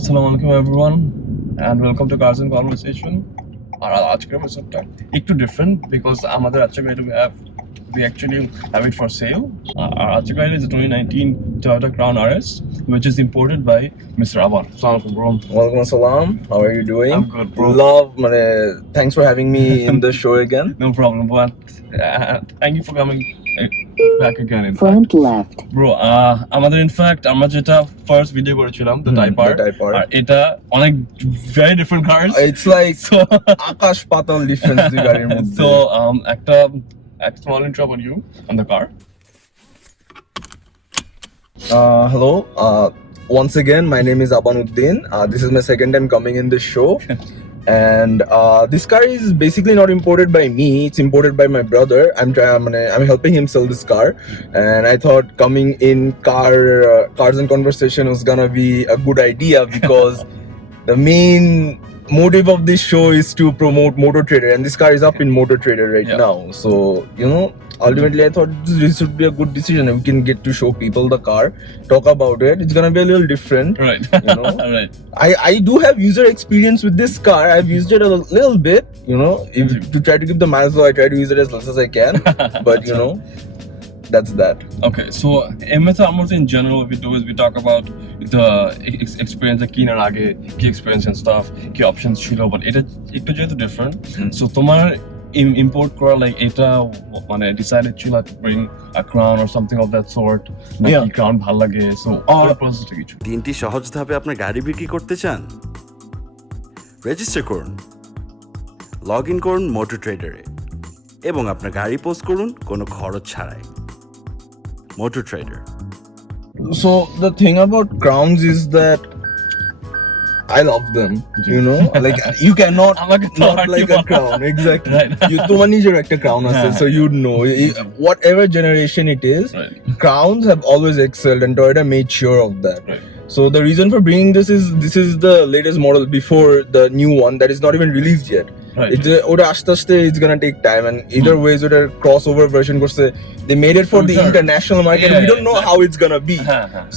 Assalamu alaikum everyone and welcome to Cars and Conversation. আর আজকের এপিসোডটা একটু ডিফারেন্ট বিকজ আমাদের আজকের গাড়িটা we actually have it for sale. Our আজকের গাড়ি is a 2019 Toyota Crown RS which is imported by Mr. Aban. Assalamu alaikum bro. Walaikum Salam. How are you doing? I'm good bro. Thanks for having me in the show again. No problem but thank you for coming back again. Front left. Bro, আমাদের ইনফ্যাক্ট আমরা যেটা first video করেছিলাম the Type R আর এটা অনেক very different cars. It's like আকাশ পাতাল difference দুই গাড়ির মধ্যে. So একটা small intro about you on the car. Hello. Once again, my name is Aban. This is my second time coming in this show. And this car is basically not imported by me, it's imported by my brother. I'm helping him sell this car, and I thought coming in cars and conversation was gonna be a good idea because the main motive of this show is to promote Motor Trader, and this car is up in Motor Trader right now. So ultimately I thought this would be a good decision. We can get to show people the car, talk about it. It's gonna be a little different, Right. Right. I do have user experience with this car. I've used it a little bit, to try to give the miles low. I try to use it as less as I can, but that's that. Okay, so in general, what we do is we talk about the experience, the keener age, key experience and stuff, key options chilo, but it is different. So tomar import kora like eta decided chila to bring a crown or something of that sort. Yeah. Crown bhal lage. So all process to kichu. তিনটি সহজ ধাপে আপনার গাড়ি বিক্রি করতে চান? Register করুন, log in করুন মোটর ট্রেডারে এবং আপনার গাড়ি পোস্ট করুন কোনো খরচ ছাড়াই। Motor trader. So the thing about crowns is that I love them, like you cannot not like a crown. Exactly. Right. You তোমার নিজের একটা crown আছে, so you'd know. Whatever generation it is, Right. crowns have always excelled, and Toyota made sure of that. Right. So the reason for bringing this is the latest model before the new one that is not even released yet. Right. It's gonna take time, and either ways with a crossover version they made it for the international market. Yeah, We don't know how it's gonna be.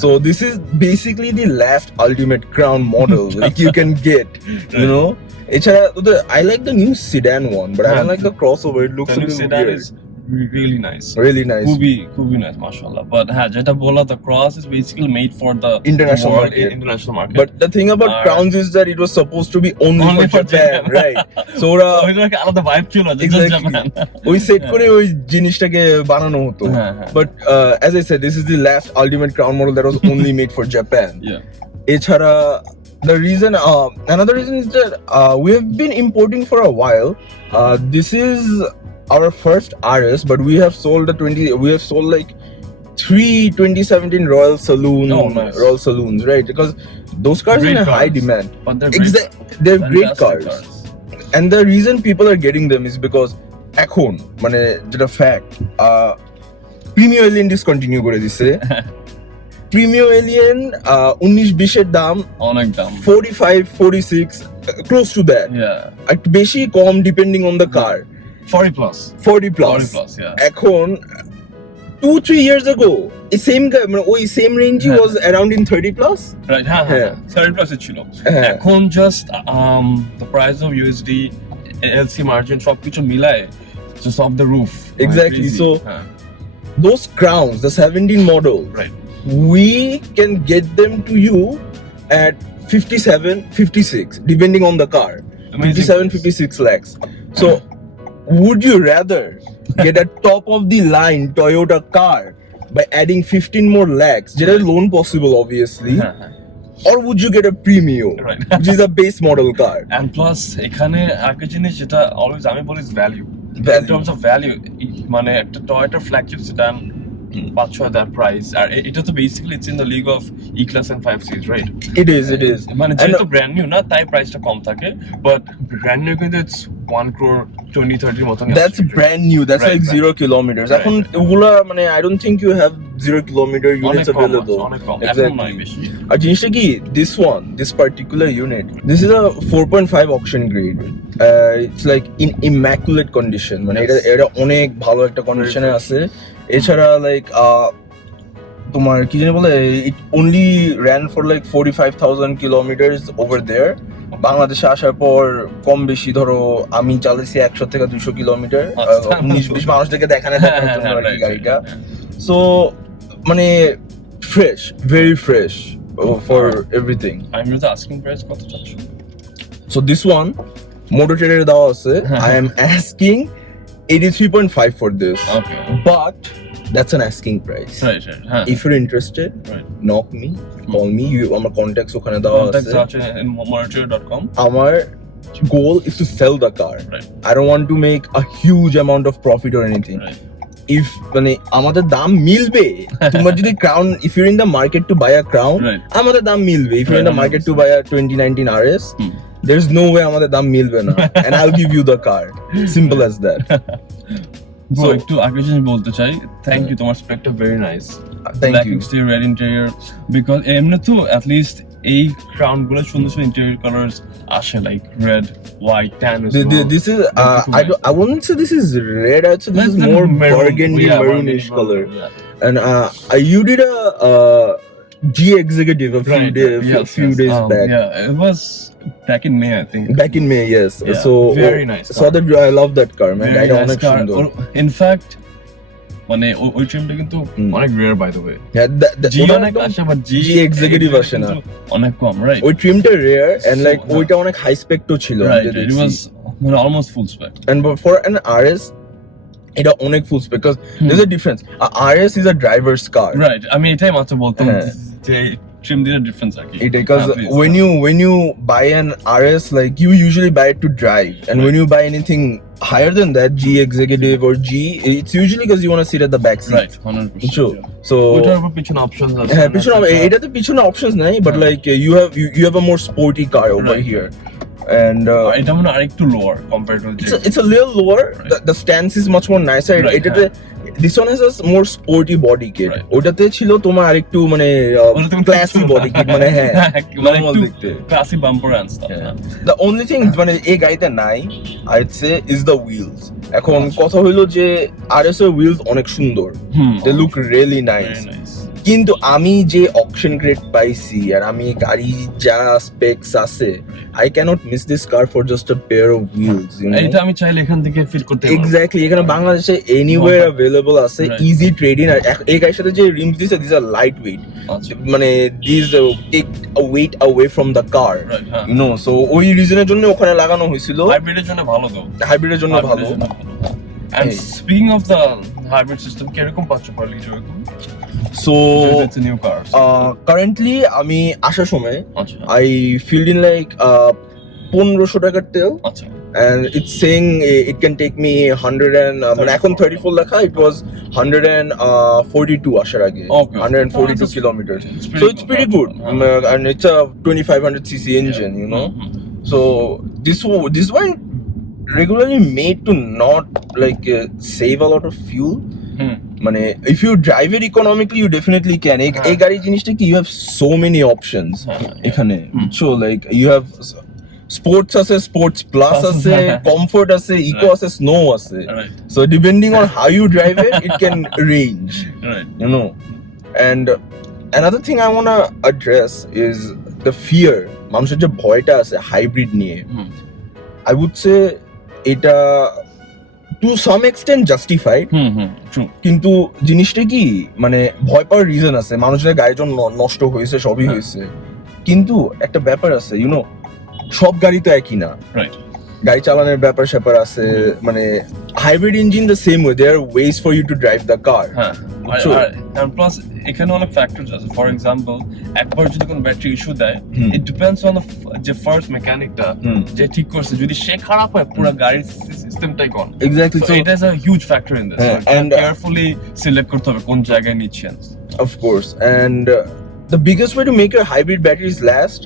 So this is basically the last ultimate crown model like you can get, I like the new sedan one, but I don't like the crossover. It looks The a new little sedan weird. is really nice. Really nice. Kubi nice, mashallah. But jeta bola, the cross is basically made for the International world, market. International market. But the thing about crowns is that it was supposed to be only for Japan, right? So আলাদা vibe ছিল just exactly. Japan. ওই সেট করে ওই জিনিসটাকে বানানো হতো. But as I said, this is the last ultimate crown model that was only made for Japan. Yeah. এছাড়া another reason is that we have been importing for a while. This is our first RS, but we have sold like 3 2017 Royal Saloons, right? Because those cars Great are in a high cars. demand. But They're great fantastic cars. And the reason people are getting them is because এখন যেটা fact, Premium Alien discontinue করে দিছে. Premium Alien 19-20 এর দাম অনেক দাম 45 46 close to that. Yeah. একটু বেশি কম depending on the car. 40 plus 40 plus, yeah. এখন 2-3 years ago ওই same range was around in 30 plus, right? 30 plus ছিল এখন just the price of USD LC margin সবকিছু মিলায় just off the roof. Exactly. So those crowns, the 17 model, right, we can get them to you at 57 56 depending on the car. Amazing. 57 56 lakhs. So would you rather get a top of the line Toyota car by adding 15 more lakhs, যেটা loan possible obviously, or would you get a premium, right, which is a base model car? And plus এখানে একটা জিনিস যেটা always আমি বলি value. In terms of value, মানে একটা Toyota flagship sedan 5-6 that price আর এটা তো basically it's in the league of E-Class and 5 Series, right? It is মানে যেহেতু brand new না তাই প্রাইসটা কম থাকে, but brand new কিন্তু it's 1 crore 20-30 মতন। That's brand new, that's right, like 0 kilometers. এখন ওগুলা I don't think you have 0 kilometer units available. Exactly. আর জিনিসটা কি, this particular unit, this is a 4.5 auction grade. It's like in immaculate condition, এটা অনেক ভালো একটা কন্ডিশনে আছে। এছাড়া like তোমার কি জানি বলে it only ran for like 45,000 kilometers over there. বাংলাদেশে আসার পর কম বেশি ধরো আমি চালাইছি 100 থেকে 200 কিলোমিটার 19-20 মানুষদেরকে দেখানোর জন্য আর কি গাড়িটা। সো মানে fresh, very fresh for everything. I'm just asking price কত চাচ্ছ? So this one Motor Trader দেওয়া আছে, I am asking 83.5 for this. Okay. But that's an asking price. Right. If you're interested, Right. knock me, call me. আমার contacts ওখানে দেওয়া Contacts আছে। আছে in motortrader.com. আমার goal is to sell the car. Right. I don't want to make a huge amount of profit or anything. Right. If মানে আমাদের দাম মিলবে, তোমার যদি crown, if you're in the market to buy a crown, Right. আমাদের দাম মিলবে. If you're in the Right, market to buy a 2019 RS, there's no way আমাদের দাম মিলবে না, and I'll give you the car. Simple as that. Bro, So- একটু আগে জিনিস বলতে চাই, থ্যাংক ইউ, তোমার স্পেকটা very nice. Thank black you. Exterior, red interior, because এমনি তো অ্যাটলিস্ট এই ক্রাউন গুলো সুন্দর সুন্দর ইন্টেরিয়র কালার্স আসে, like red, white, tan. This is I wouldn't say this is red. I'd say this is more burgundy, maroonish color. And you did a G executive a few days back. Yeah, it was back in May, I think. Back in May, yes. Yeah, So very nice saw car. that I love that car, man. Very গাড়িটা nice অনেক car. সুন্দর। In fact মানে ওই ট্রিমটা কিন্তু অনেক rare, by the way. Yeah, জি ওটা অনেক একদম আসে, বাট জি G executive আসে না। অনেক কম, রাইট? ওই ট্রিমটা rare and like So, ওইটা অনেক হাই স্পেক তো ছিল। রাইট, ইট ওয়াজ মানে almost full spec. And for an RS এটা অনেক full spec, because there's a difference. A RS is a driver's car. Right, আমি এটাই মাত্র বলতাম হ্যাঁ। যে ট্রিম দিয়ে ডিফারেন্স আর কি। Because হ্যাঁ, please. when you buy an RS, like you usually buy it to drive, and when you buy anything higher than that, G executive or G, it's usually because you want to sit at the back seat. Right, 100%। Sure. So ওইটার উপর পিছনে অপশনস আছে। হ্যাঁ, পিছনে এটাতে পিছনে অপশনস নাই, but হ্যাঁ। like you have a more sporty car over Right. here, and এটা মনে হয় আরেকটু lower compare to it's a little lower. The stance is much more nicer. Right, এটাতে this one has a more sporty body kit. Right. ওটাতে ছিল তোমার আরেকটু মানে ক্লাসি বডি কিট, মানে হ্যাঁ মানে normal একটু দেখতে। Classy bumper and stuff. The only thing মানে এই গাড়িতে নাই, I'd say, is the wheels. এখন কথা হইলো যে RS এর wheels অনেক সুন্দর, they look really nice. Very nice. কিন্তু আমি যে অকশন গ্রেড পাইছি আর আমি গাড়ি যা স্পেকস আছে, I cannot miss this car for just a pair of wheels, you know. এটা আমি চাইলে এখান থেকে ফিল করতে পারবো। Exactly, এখানে বাংলাদেশে anywhere available আছে, Right. easy trade-in। আর এই গাড়ির সাথে যে rims দিছে, these are lightweight, আচ্ছা, মানে these take a weight away from the car, right, হ্যাঁ। you know. So ওই রিজনের জন্য ওখানে লাগানো হয়েছিল। হাইব্রিডের জন্য ভালো তো। হাইব্রিডের জন্য ভালো। And Hey. speaking of the hybrid system, কিরকম পাচ্ছ per litre? So It's a new car. currently আমি আসার সময় আচ্ছা, I filled in like 1500 টাকার তেল, আচ্ছা, and it's saying it can take me 100 and মানে এখন 34 লেখা, it was 142 আসার আগে, Okay. 142 Oh, kilometers. it's So it's pretty good, Yeah. and it's a 2500cc engine, you know. So this one regularly made to not like save a lot of fuel. মানে if you drive it economically, you definitely can. এই গাড়ি জিনিসটা কি, you have so many options এখানে। So like you have sports আছে, sports plus আছে, comfort আছে, eco আছে, snow আছে. Right. So depending on how you drive it, it can range, Right. you know. And another thing I wanna address is the fear, মানুষের যে ভয়টা আছে হাইব্রিড নিয়ে। I would say এটা to some extent justified, True. কিন্তু জিনিসটা কি মানে ভয় পাওয়ার রিজন আছে, মানুষের গাড়ির জন্য নষ্ট হয়েছে, সবই হয়েছে, কিন্তু একটা ব্যাপার আছে, ইউ নো, সব গাড়ি তো একই না। Right. গাড়ি চালানোর ব্যাপার স্যাপার আছে, মানে hybrid engine the same way, there ways for you to drive the car. হ্যাঁ, and plus এখানে অনেক ফ্যাক্টরস আছে। ফর এক্সাম্পল, একবার যদি কোনো ব্যাটারি ইস্যু দেয়, ইট ডিপেন্ডস অন যে ফার্স্ট মেকানিকটা যে ঠিক করছে, যদি সে খারাপ হয় পুরো গাড়ির সিস্টেমটাই gone. Exactly, So it is a huge factor in this. and carefully select করতে হবে কোন জায়গায় নিচ্ছেন। of course, and the biggest way to make your hybrid batteries last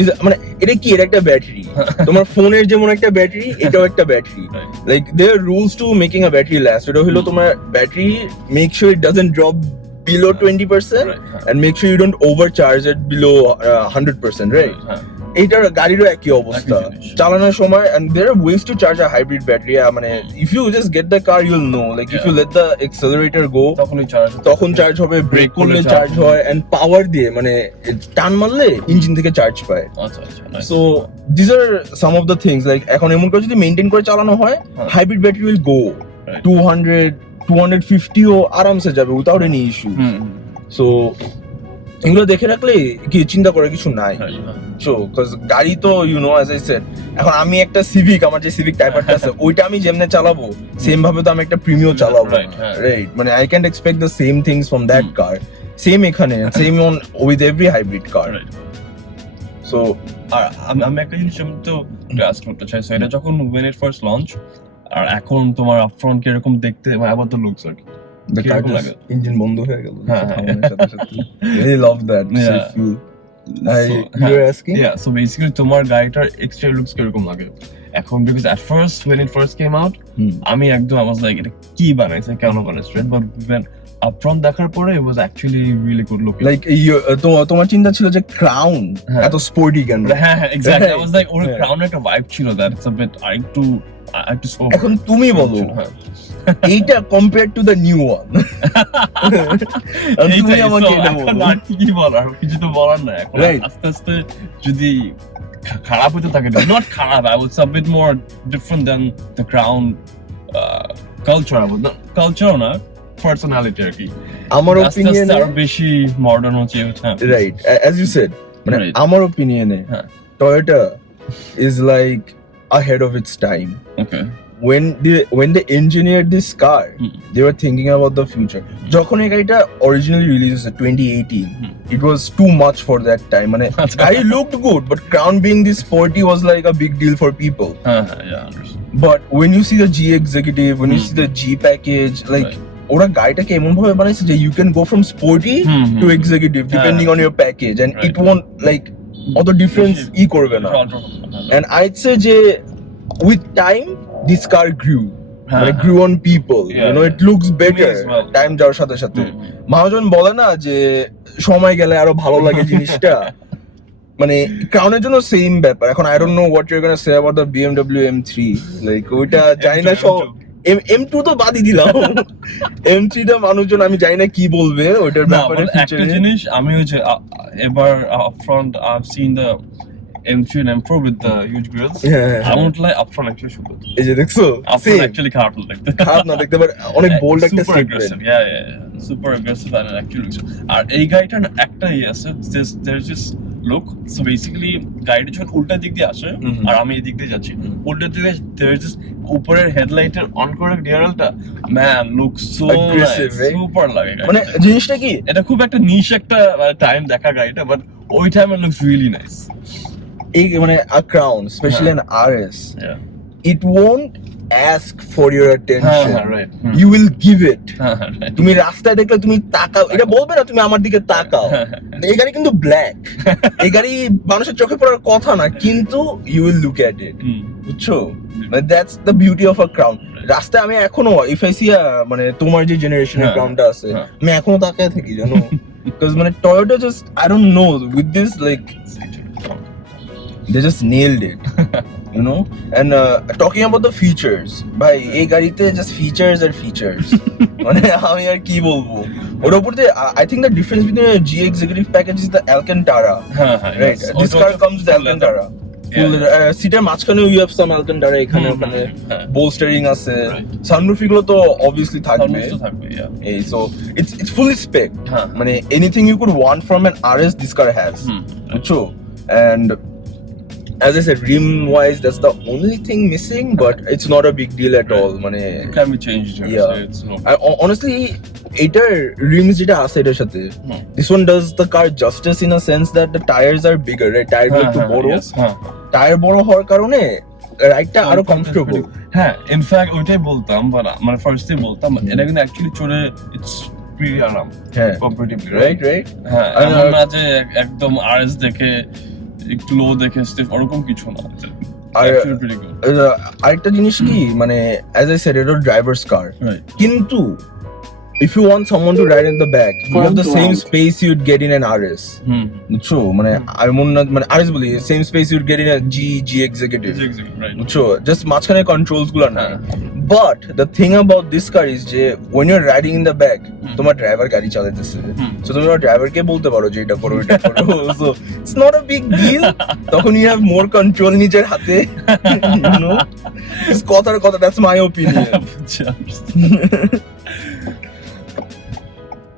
is মানে এটা কি, এটা একটা ব্যাটারি, তোমার ফোনের যেমন একটা ব্যাটারি, এটাও একটা battery. Like there are rules to making a battery last. এটা হলো তোমার battery, make sure it doesn't drop below 20%, Right. and make sure you don't overcharge it below 100%, right? এইটার গাড়িরও একই অবস্থা, একই জিনিস। চালানোর সময় and there are ways to charge a hybrid battery, মানে if you just get the car you'll know, like if you let the accelerator go তখনই চার্জ তখন চার্জ হবে, ব্রেক করলে চার্জ হয়, and পাওয়ার দিয়ে মানে টান মারলে ইঞ্জিন থেকে চার্জ পায়। আচ্ছা আচ্ছা nice. So these are some of the things, like এখন এমন করে যদি মেইনটেইন করে চালানো হয় hybrid battery will go Right. 200-250 ও আরামসে যাবে without any issue. So এগুলো দেখে রাখলে কি চিন্তা করার কিছু নাই। So cuz গাড়ি তো you know as I said, এখন আমি একটা সিভিক, আমার যে সিভিক টাইপারটা আছে ওইটা আমি যেমনে চালাবো সেম ভাবে তো আমি একটা প্রিমিও চালাবো, রাইট? মানে I can't expect the same things from that car. Same এখানে, same on with every hybrid car. So আর আমি একটা জিনিস তো গ্রাস করতে চাই, এটা যখন when it first launch আর এখন তোমার আপফ্রন্ট কি এরকম দেখতে আবার তো লুকস আর the car কিরকম just লাগে? engine বন্ধ হয়ে গেল হ্যাঁ, থামানোর সাথে সাথে। Really love that safe fuel. You were asking? Yeah, so basically তোমার গাড়িটার exterior looks কিরকম লাগে এখন? Because at first when it first came out আমি একদম I was like এটা কি বানাইছে, কেন বানাইছে, but when upfront দেখার পরে it was actually really good looking. Like তোমার চিন্তা ছিল যে ক্রাউন এত স্পোর্টি কেন? হ্যাঁ exactly, I was like ওর ক্রাউন একটা ভাইব ছিল that it's a bit আরেকটু sober. এখন তুমি বলো এইটা compare to the new one, তুমি আমাকে এটা বলো। আর কি বলার, কিছু তো বলার না এখন। আস্তে আস্তে যদি খারাপ হতে থাকে, not খারাপ, I would say a bit more different than the crown culture, I would not culture না personality আর কি। আমার ওপিনিয়নে আরো বেশি মডার্ন হচ্ছে, রাইট as you said, মানে Right. আমার ওপিনিয়নে Toyota is like ahead of its time. Okay. When they engineered this car, they were thinking about the future. যখন এই গাড়িটা originally released in 2018, it was too much for that time. মানে গাড়ি looked good, but Crown being this sporty was like a big deal for people. Yeah, understand. But when you see the G Executive, when you see the G package, like ওরা গাড়িটাকে এমন ভাবে বানাইছে যে you can go from sporty to executive depending on your package, and it won't like অত difference করবে না। And I'd say যে with time this car grew, like grew on people, you know, it looks better time যাওয়ার সাথে সাথে। মহাজন বলে না যে সময় গেলে আরো ভালো লাগে জিনিসটা, মানে ক্রাউনের জন্য সেম ব্যাপার। এখন I don't know what you're gonna say about the BMW M3, like ওইটা জানি না, সব M2 তো বাদই দিলাম, M3 টা মানুষজন আমি জানি না কি বলবে ওইটার ব্যাপারে। একটা জিনিস আমি হচ্ছে এবার upfront I've seen the M3 and M4 with the huge grills. I won't lie, upfront actually সুন্দর। এই যে দেখছো, upfront actually খারাপ দেখতে, খারাপ না দেখতে, বাট অনেক বোল্ড একটা super aggressive. Yeah, super aggressive and actually looks. আর এই গাড়িটার একটা আছে, there's just look, so basically গাড়িটা যখন উল্টা দিক দিয়ে আসে আর আমি এই দিক দিয়ে যাচ্ছি, উল্টা দিকে there's just উপরের হেডলাইটের অন করে ডিআরএলটা, man looks so aggressive, nice, super লাগে। মানে জিনিসটা কি, এটা খুব একটা নিশ একটা টাইম দেখা গাড়িটা, বাট ওই টাইমে looks really nice. এই মানে a Crown, especially an RS, it won't ask for your attention, right. You will give it. Right. তুমি রাস্তায় দেখলে তুমি তাকাও, এটা বলবে না তুমি আমার দিকে তাকাও। এই গাড়ি কিন্তু ব্ল্যাক, এই গাড়ি মানুষের চোখে পড়ার কথা না, কিন্তু you will look at it, বুঝছো? মানে that's the beauty of a Crown. রাস্তায় আমি এখনো if I see মানে তোমার যে জেনারেশনের Crownটা আছে, আমি এখনো তাকায় থাকি জানো, because মানে Toyota just I don't know with this like they just nailed it, you know. And talking about the features, bhai ei garite just features are features. মানে আমি আর কি বলবো, ওর উপর দিয়ে I think the difference between a G executive package is the Alcantara, right? This car comes with Alcantara, সিটের মাঝখানেও you have some Alcantara, এখানে ওখানে bolstering আছে, sunroof গুলো তো obviously থাকবে, এই so it's fully spec, মানে anything you could want from an RS this car has, বুঝছো? And as I said, rim wise that's the only thing missing, but it's not a big deal at all, মানে it can be changed. It's no, honestly এটার rims যেটা আছে এটার সাথে this one does the car justice in a sense that the tires are bigger, right? Tyre গুলো একটু বড়, টায়ার বড় হওয়ার কারণে রাইডটা আরো কমফোর্টেবল। হ্যাঁ, ইনফ্যাক্ট ওইটাই বলতাম, মানে ফার্স্টে বলতাম এটা কিন্তু অ্যাকচুয়ালি চড়ে ইটস প্রিটি আরাম, হ্যাঁ কম্পারেটিভলি, রাইট হ্যাঁ, এমন না যে একদম আরএস দেখে একটু লো দেখে স্টিফ ওরকম কিছু না, আরেকটা জিনিস কি, মানে as I said এটা ড্রাইভারস কার, কিন্তু if you want someone to ride in the back, you have the Front same right. space you'd get in an RS. বুঝছো মানে এমন না মানে RS বলি same space you'd get in a G executive. Right. বুঝছো just মাঝখানে controls গুলো নাই. But the thing about this car is যে when you're riding in the back তোমার ড্রাইভার গাড়ি চালাতেছে, so তুমি তোমার ড্রাইভারকে বলতে পারো যে এটা করো এটা করো, so it's not a big deal. তখন you have more control নিজের হাতে, you know. It's কথার কথা, that's my opinion.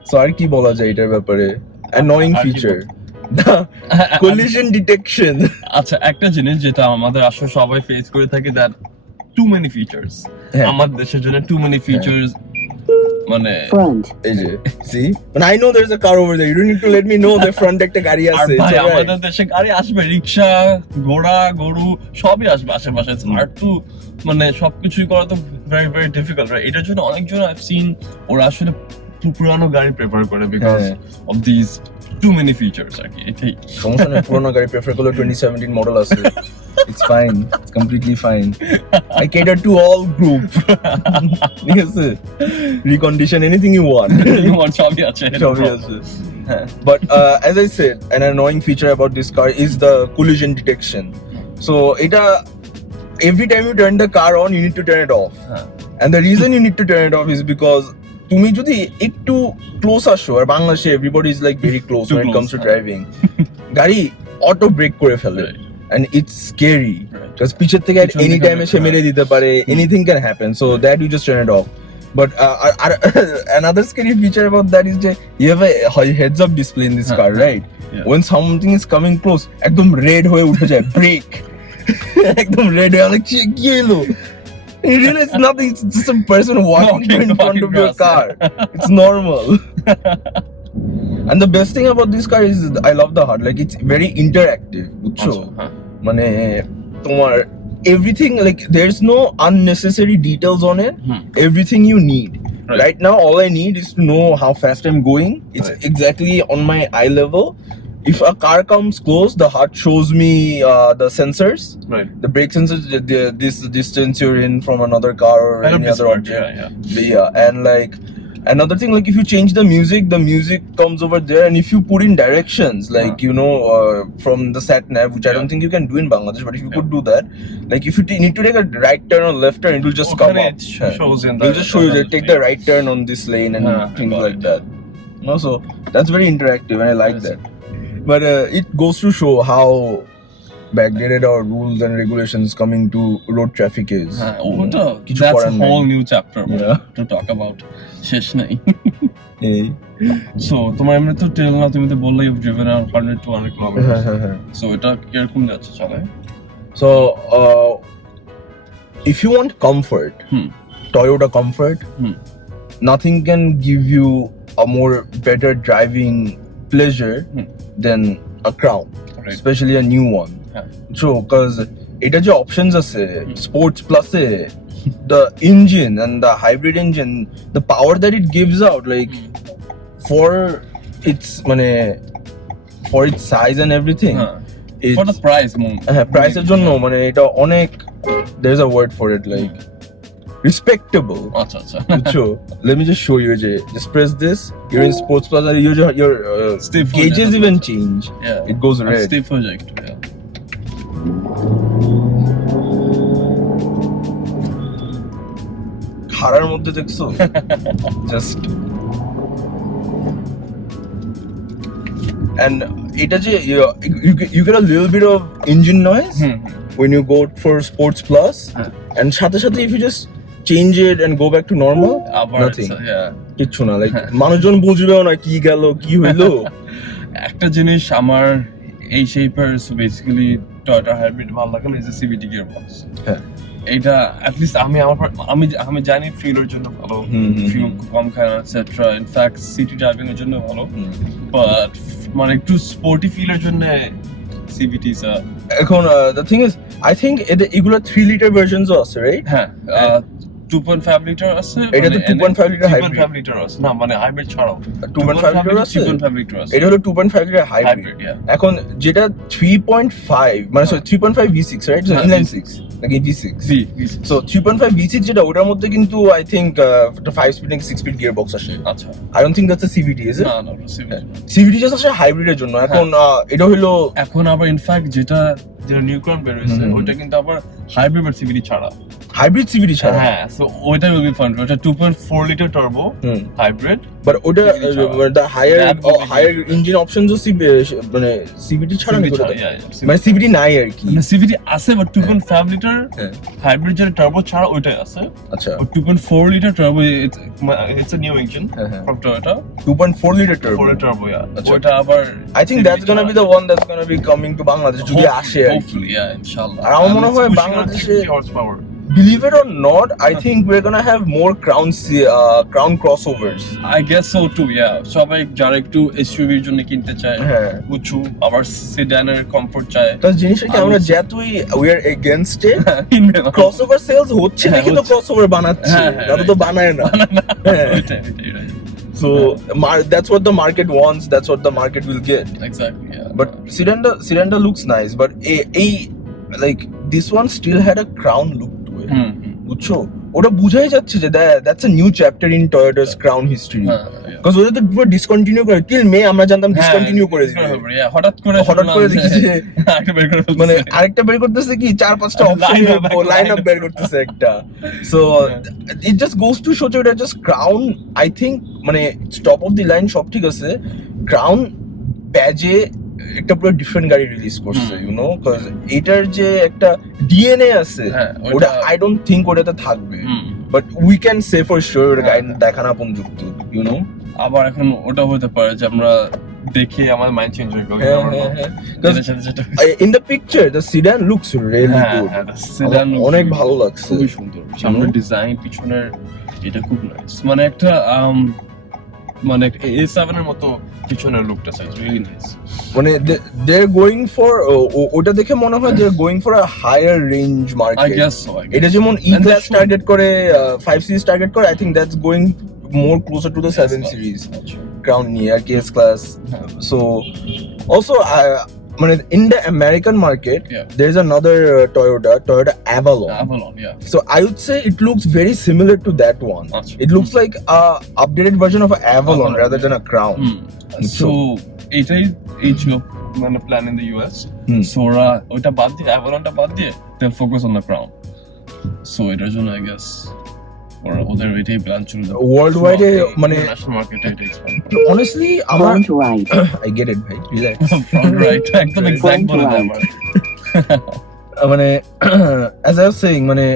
So আর কি বলা যায় এটার ব্যাপারে? Annoying feature. Collision detection. আচ্ছা, একটা জিনিস যেটা আমাদের আসলে সবাই ফেস করে থাকে, that too many features. আমাদের দেশের জন্য too many features মানে Front. এই যে see, and I know there's a car over there, you don't need to let me know the front একটা গাড়ি আর আছে. ভাই আমাদের দেশে গাড়ি আসবে, রিকশা, ঘোড়া, গরু সবই আসবে আশেপাশে। আর তো মানে সবকিছুই করা তো very very difficult, right? এটার জন্য অনেকজন I've seen ওরা আসলে পুরানো গাড়ি প্রেফার করে because of these too many features আর কি। এটাই সমস্যা নেই, পুরোনো গাড়ি প্রেফার করলে 2017 মডেল আছে, it's fine, it's completely fine. I cater to all group. ঠিক আছে, recondition anything you want. সবই আছে। সবই আছে। But as I said, an annoying feature about this car is the collision detection. So এটা every time you turn the car on, you need to turn it off. And the reason you need to turn it off is because তুমি যদি একটু ক্লোজ আসো, আর বাংলাদেশে everybody is like very close when it comes to driving, গাড়ি auto break করে ফেলে, and it's scary because পিছের থেকে at any time এসে মেরে দিতে পারে, anything can happen, so that you just turn it off. But another scary feature about that is that you have a heads up display in this car, right? When something is coming close, একদম red হয়ে উঠে যায়, break. একদম red হয়ে like কি হলো? You realize it's nothing, it's just a person walking in front of your car. It's normal. And the best thing about this car is I love the HUD, like it's very interactive, বুঝছো? মানে তোমার everything, like there's no unnecessary details on it. Everything you need. Right now all I need is to know how fast I'm going. It's exactly on my eye level. If a car comes close, the HUD shows me the sensors, the brake sensors, this distance you're in from another car or any other object. And like another thing, like if you change the music comes over there, and if you put in directions, like you know, from the sat nav, which I don't think you can do in Bangladesh, but if you could do that, like if you need to take a right turn or left turn, it will just come up. It will just show you that take the right turn on this lane and things like that. You know, so that's very interactive, and I like that. But it goes to show how backdated our rules and regulations coming to road traffic is. That's a whole new chapter to talk about. শেষ নাই। So তোমার এমনি তো টেল না, তুমি তো বললে you've driven around 100 to 100 kilometers. So এটা কিরকম যাচ্ছে চালায়? So if you want comfort, Toyota comfort, nothing can give you a more better driving pleasure than a Crown, especially a new one. So because এটা যে options আছে sports plus the engine and the hybrid engine, the power that it gives out, like for its মানে for its size and everything, for the price price এর জন্য মানে এটা অনেক, there's a word for it, like respectable. So let me just show you, just press this, you're in sports plus, your gauges even change. It goes red. Stiff project. খাড়ার মধ্যে দেখছো just, and এটা যে you get a little bit of engine noise when you go for sports plus, and সাথে সাথে if you just change it and go back to normal, nothing, কিচ্ছু না, like মানুষজন বুঝবেও না কি গেল কি হইলো। একটা জিনিস আমার এই shaper, so basically Toyota hybrid ভালো লাগে না, is a CVT gear box. এটা অ্যাট লিস্ট আমি জানি ফিউলের জন্য ভালো, ফিউল কম খায় না এটসেট্রা, ইনফ্যাক্ট সিটি ড্রাইভিং এর জন্য ভালো, বাট মানে একটু স্পোর্টি ফিলের জন্য সিভিটি এখন the thing is I think এগুলো 3 লিটার ভার্সনসও আছে, রাইট? 2.5 লিটার আছে এটা তো 2.5 লিটার হাইব্রিড 2.5 লিটার আছে না মানে হাইব্রিড ছাড়াও 2.5 লিটার আছে 2.5 লিটার আছে এটা হলো 2.5 লিটার হাইব্রিড হাইব্রিড এখন যেটা 3.5 মানে সরি 3.5 V6 রাইট সো ইনলাইন 6 নাকি V6 সো 3.5 V6 যেটা ওটার মধ্যে কিন্তু আই থিংক 5 স্পিড নাকি 6 স্পিড গিয়ার বক্স আসে আচ্ছা I don't think that's a CVT is it না না CVT জাস্ট আসে হাইব্রিডের জন্য এখন এটা হলো এখন আবার ইনফ্যাক্ট যেটা নিউ ক্রাউন বের হয়েছে ওটা কিন্তু আবার হাইব্রিড বা সিভিটি ছাড়া হাইব্রিড CVT ছাড়া হ্যাঁ সো ওইটা উইল বি ফান ওটা 2.4 লিটার টার্বো হাইব্রিড বাট ওটা the higher That would be higher engine options ও মানে CVT ছাড়া নাকি ওটা মানে CVT নাই আর কি মানে সিভিটি আছে বাট 2.5 লিটার হ্যাঁ। হাইব্রিড যেটা টার্বো ছাড়া ওইটাই আছে আচ্ছা 2.4 litre turbo it's a new engine হ্যাঁ, হ্যাঁ। from Toyota 2.4 লিটার টার্বো 4 টার্বো আচ্ছা। ওইটা আবার I think that's gonna be the one that's gonna be coming to Bangladesh যদি আসে আর কি hopefully yeah inshallah আর আমার মনে হয় And it's pushing on বাংলাদেশে 60 horsepower believe it or not I think we're gonna have more crown crossovers I guess so too yeah সবাই যারা একটু SUV এর জন্য কিনতে চায় হ্যাঁ বুঝছো আবার সেডানের কমফোর্ট চায় তো জিনিসটা কি আমরা যতই we are against it কিনবে না crossover sales হচ্ছে হ্যাঁ, দেখি তো হচ্ছে। crossover বানাচ্ছে হ্যাঁ, হ্যাঁ, তারা তো বানায় না হ্যাঁ। ওইটাই right. So that's what the market wants. That's what the market will get. Exactly, yeah. But Sedanda looks nice, but a like this one still had a crown look to it. বুঝছো ওটা বুঝাই যাচ্ছে যে that's a new chapter in Toyota's crown history. Because ওটা তো পুরো ডিসকন্টিনিউ করে till May আমরা জানতাম ডিসকন্টিনিউ করে দিবে হঠাৎ করে দেখি যে একটা বের করে ফেলছে। মানে আরেকটা বের করতেছে কি 4-5টা অপশন লাইন আপ বের করতেছে একটা so it just goes to show এটা জাস্ট ক্রাউন আই থিংক মানে টপ অফ দি লাইন সব ঠিক আছে ক্রাউন ব্যাজে একটা পুরো ডিফারেন্ট গাড়ি রিলিজ করছে ইউ নো কজ এটার যে একটা ডিএনএ আছে হ্যাঁ, ওটা আই ডোন্ট থিংক ওটাতে থাকবে but we can say for sure ওটা গাড়ি দেখানো যুক্ত ইউ নো আবার এখন ওটা হতে পারে যে আমরা দেখে আমার মাইন্ড চেঞ্জ হয়ে গেল in the picture the sedan looks really good sedan অনেক ভালো লাগছে খুবই সুন্দর সামনের ডিজাইন পিছনের এটা খুব নাইস মানে একটা মানে A7 এর মতো পিছনের লুকটা চাই রিয়েলি নাইস মানে they're going for ওটা দেখে মনে হয় they're going for a higher range market I guess so এটা যেমন E And class they target করে 5 series target করে I think that's going more closer to the 7 series crown নিয়ে আর কি S class so also মানে in the American market there's another Toyota Avalon yeah so I would say it looks very similar to that one it looks like a updated version of an Avalon rather than a crown so এটাই এই ছিল মানে plan in the US so ওরা ওটা বাদ দিয়ে অ্যাভালনটা বাদ দিয়ে they focus on the crown so এটার জন্য I guess ওদের এটাই প্ল্যান ছিল worldwide মানে ন্যাশনাল মার্কেটে এটা এক্সপ্যান্ড honestly আমার Front right. I get it ভাই relax front right একদম এক্সাক্ট বলে দেয় আমার মানে as I was saying মানে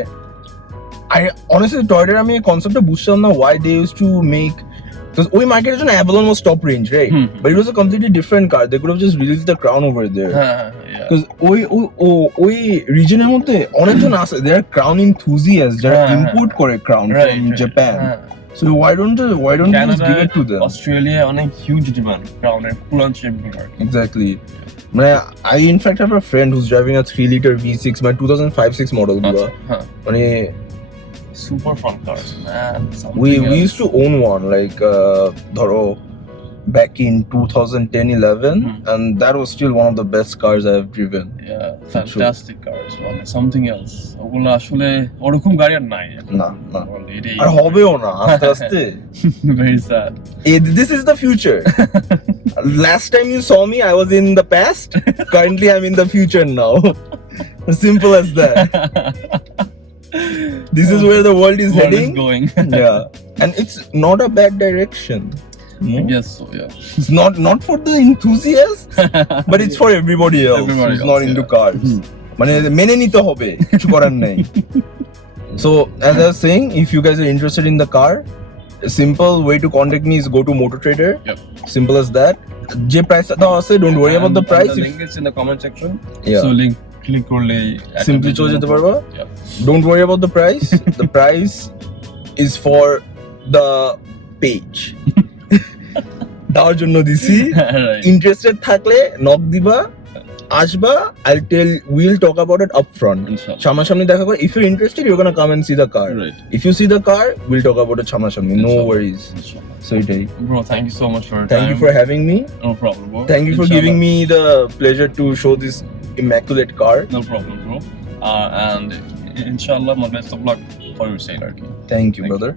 I honestly Toyota আমি কনসেপ্টটা বুঝতাম না why they used to make because ওই মার্কেটের জন্য Avalon was top range right but it was a completely different car they could have just released the crown over there because ওই রিজনের মধ্যে অনেকজন আছে they are crown enthusiasts যারা ইম্পোর্ট করে crown from Japan so why don't you just give it to them Australia অনেক huge demand ক্রাউনের পুরান শেপগুলো exactly মানে I in fact have a friend who's driving a 3 liter V6 my 2005-6 model গুলো মানে super fun cars man we used to own one like dharo back in 2010-11 and that was still one of the best cars I have driven yeah fantastic cars মানে something else ওগুলো আসলে ওরকম গাড়ি আর নাই না আর হবেও না আস্তে আস্তে very sad this is the future last time you saw me I was in the past currently I'm in the future now simple as that this is where the world is heading going yeah and it's not a bad direction I guess so yeah it's not for the enthusiasts but it's for everybody else who's not into cars মানে মেনে নিতে হবে কিছু করার নাই so as I was saying if you guys are interested in the car a simple way to contact me is go to Motor Trader simple as that যে প্রাইস দাও আছে don't worry about the price the link is in the comment section yeah. so link click করলে simply চলে যেতে পারবা don't worry about the price the price is for the page দেওয়ার জন্য দিছি ইন্টারেস্টেড থাকলে নক দিবা আসবা, we'll talk about it upfront. Inshallah. সামনাসামনি দেখা করে, if you're interested, you're gonna come and see the car. Right. If you see the car, we'll talk about it সামনাসামনি. No Inshallah. worries. Inshallah. So এটাই. Bro, thank you so much for your Thank time. you for having me. No problem, bro. Thank you for Inshallah. giving me the pleasure to show this immaculate car. No problem, bro. And inshallah, my best of luck for your sale, okay? Thank you, Thank you. brother.